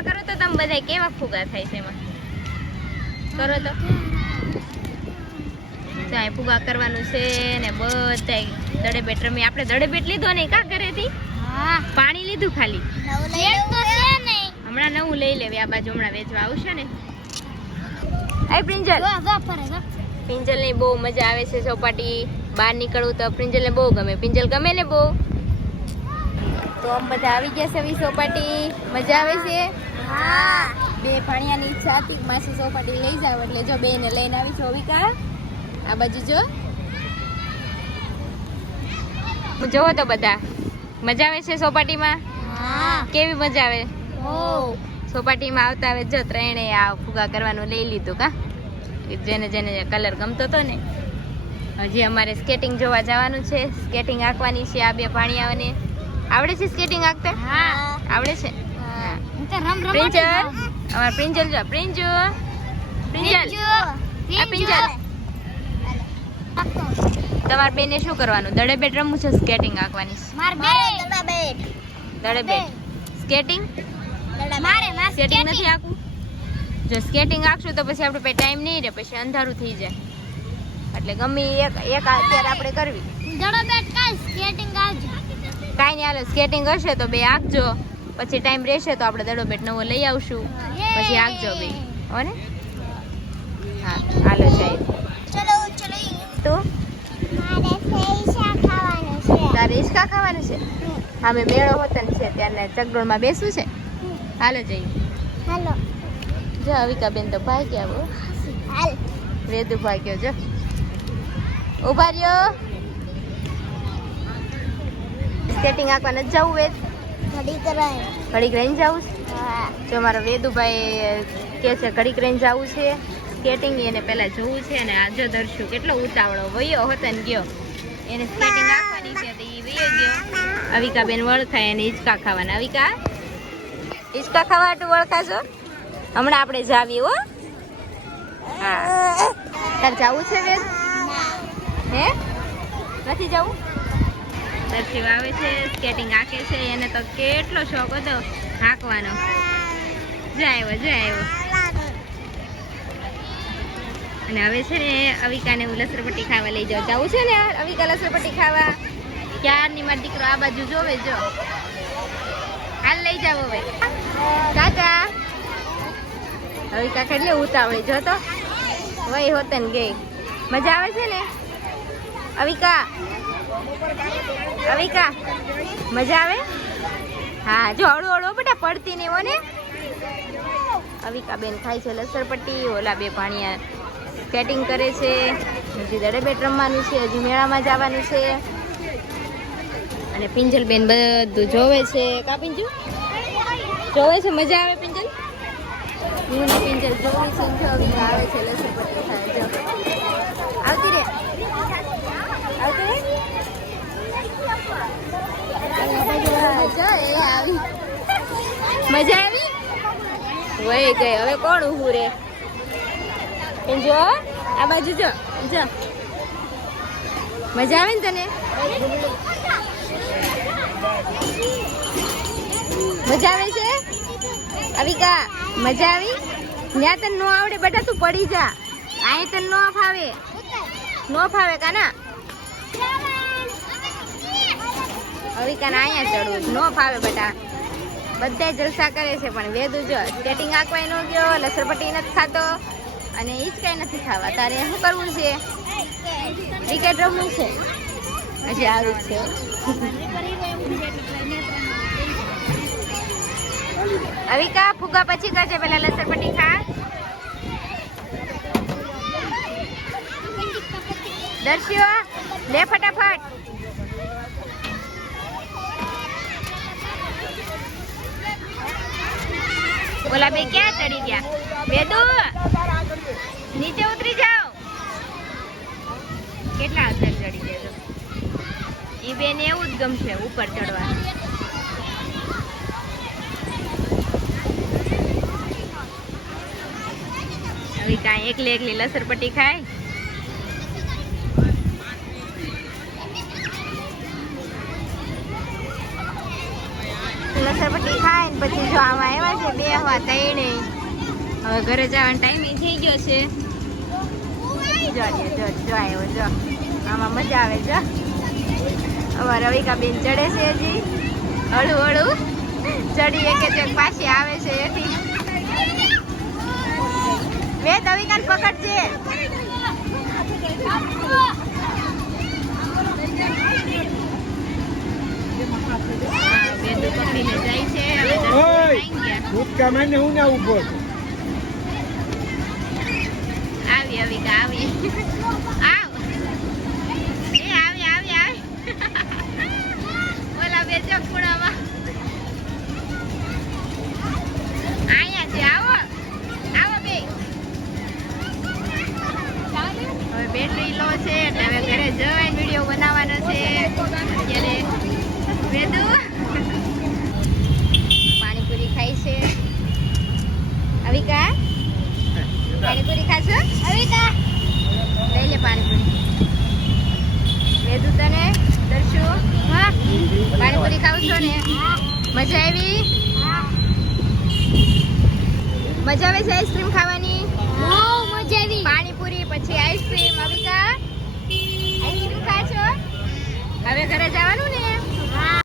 ફુગા કરો તો તમે બધા કેવા ફુગા થાય છે એમાં કરો તો ચાય ફુગા કરવાનું છે ને બધાય દડે બેટ રમી. આપણે દડે બેટ લીધો ને કા ઘરેથી? હા પાણી લીધું ખાલી. લેટ તો છે નહીં. હમણાં નવું લઈ લેવી. આ બાજુ હમણાં વેચવા આવશે ને. આય પ્રિંજલ. જો ફરે જો. પિંજલની બહુ મજા આવે છે ચોપાટી. બહાર નીકળવું તો પ્રિંજલને બહુ ગમે. પિંજલ ગમે ને બહુ. તો આમ બધા આવી ગયા છે ચોપાટી. મજા આવે છે. હા બે ભાણિયાની ઈચ્છા હતી કે માસી ચોપાટી લઈ જાવ એટલે જો બેને લઈને આવી છો. વિકા આ બાજુ જો જોવો તો બધા મજા આવે છે ચોપાટીમાં. હા કેવી મજા આવે ઓ ચોપાટીમાં આવતા આવે. જો ત્રણે આ ફુગા કરવાનું લઈ લીધું કા જેને જેને કલર ગમતો હતો ને. હજી અમારે સ્કેટિંગ જોવા જવાનું છે. સ્કેટિંગ આંકવાની છે આ બે ભાણિયાઓને. આવડે છે સ્કેટિંગ આંકતા? હા આવડે છે. હું તો રમ પ્રિંજલ અમાર પ્રિંજલ જો પ્રિંજુ પ્રિંજલ આ પ્રિંજલ તમાર બેને શું કરવાનું? દડે બેટ રમવું છે સ્કેટિંગ આંકવાની છે. માર બેટ દડે બેટ સ્કેટિંગ મારે સ્કેટિંગ નથી આંકવું. જો સ્કેટિંગ આંકશું તો પછી આપણે ટાઈમ નહીં રહે પછી અંધારું થઈ જાય એટલે ગમે એક અત્યારે આપણે કરવી. દડો બેટ કાઈ સ્કેટિંગ આવજો. કાંઈ નહીં હાલો સ્કેટિંગ હશે તો બે આંકજો પછી ટાઈમ રહેશે તો આપણે દડો બેટ નવો લઈ આવશું પછી આંકજો બે હો ને. હા હાલો સાહેબ ચલો ચલો તું મારે પૈસા ખાવાનું છે. તારે હિંચકા ખાવાનું છે? હા મેં મેળો હોતન છે ત્યારે ચકડોળમાં બેસવું છે. હાલો જઈએ. હાલો જો અવિકાબેન તો ભાગ્યા બહુ. હાલ વેદુ ભાગ્યો જો ઉભા રહ્યો. સ્કેટિંગ આંકવા નથી જવું વેદ? ઘડી કરાય. ઘડીક રહીને જવું છે. હા જો મારા વેદુભાઈ કે છે ઘડીક રહીને જવું છે સ્કેટિંગ એને પહેલાં જોવું છે. અને આજો દર્શુ કેટલો ઉતાવળો વયો હતો ને ગયો. એને સ્કેટિંગ આંકવાની છે તો એ વયો ગયો. અવિકાબેન વળખાય અને હિંચકા ખાવાના. અવિકા હિંચકા ખાવા હાટું વળખાશો? હમણાં આપણે જાવી હો. હા તાર જવું છે વેદ? હે નથી જવું? દર્શિવ આવે છે સ્કેટિંગ આંકે છે. એને તો કેટલો શોખ હતો હાંકવાનો. જાય આવ્યો અને હવે છે ને અવિકાને હું લસરપટ્ટી ખાવા લઈ જાઉં. જવું છે ને યાર અવિકા લસરપટ્ટી ખાવા. ક્યારની મારો દીકરો આ બાજુ જોવે જો. હાલ લઈ જાવ હવે કાકા. અવિકા કેટલી ઉતાવળી જો તો વહી હોતે ને ગઈ. મજા આવે છે ને અવિકા? અવિકા મજા આવે? હા જો હળવું હળવું બેટા પડતી નહીં હો ને. અવિકા બેન ખાય છે લસરપટ્ટી. ઓલા બે ભાણિયા સ્કેટિંગ કરે છે. હજી દડે બેટ રમવાનું છે. હજી મેળામાં જવાનું છે. અને પિંજલ બેન બધું જોવે છે. કા પિંજુ જોવે છે? મજા આવે પિંજલ? હું ને પિંજલ જોવી છે. જો અવિકા આવે છે લસરપટ્ટી ખાય. જો આવતી રે આવતી રે. મજા આવી? વહી ગઈ. હવે કોણ ઊભું રે? જો આ બાજુ જો જો મજા આવે ને તને? મજા આવે છે અવિકા? મજા આવી? ત્યાં તને નો આવડે બેટા તું પડી જા. અહીં તને નો ફાવે કાના. અવિકાને અહીંયા ચડવું નો ફાવે બેટા. બધા જલસા કરે છે પણ વેદુ જો સ્કેટિંગ આંકવાય ન ગયો. લસરપટ્ટી નથી ખાતો અને હિંચકાઈ નથી ખાવા. તારે શું કરવું છે? ક્રિકેટ રમવું છે? હજી આવી જ છે. અવિકા ફુગા પછી કરજે પેલા લસરપટ્ટી ખા. દર્શિયો લે ફટાફટ. ઓલા બે ક્યાં ચડી ગયા? વેદુ નીચે ઉતરી જાઓ. કેટલા અંદર ચડી ગયા? એ બેન એવું જ ગમશે ઉપર ચડવા. હવે કાંઈ એકલી એકલી લસરપટ્ટી ખાય. લસરપટ્ટી ખાય ને પછી જો આમાં આવ્યા છે બે પપ્પા તઈને હવે ઘરે જવાનો ટાઈમ થઈ ગયો છે. જો આવ્યો જો આમાં મજા આવે જો. અમારા રવિકાબેન ચડે છે હજી હળું હળું ચડી એક પાછી આવે છે એથી. વે રવિકાને પકડજે. બેદુ પકડીને જાય છે. હવે દર્શન થઈ ગયા. ભૂતકા મને હું ના ઉપર આવી અવિકા આવી આવ એ આવી બોલા બે ચકુડામાં અહીંયા છે. આવો બે. હવે બેટરી લો છે એટલે હવે ઘરે જઈને વિડીયો બનાવવાનો છે. અત્યારે વેદુ પાણીપુરી ખાય છે. અવિકા પાણીપુરી ખાશો? અવિકા લઈ લે પાણીપુરી. વેદુ તને દર્શુ હા પાણીપુરી ખાવ છો ને? મજા આવી? મજા આવે છે આઈસ્ક્રીમ ખાવાની? બહુ મજા આવી. પાણીપુરી પછી આઈસ્ક્રીમ. અવિકા આઈસ્ક્રીમ ખાશો? હવે ઘરે જવાનું ને?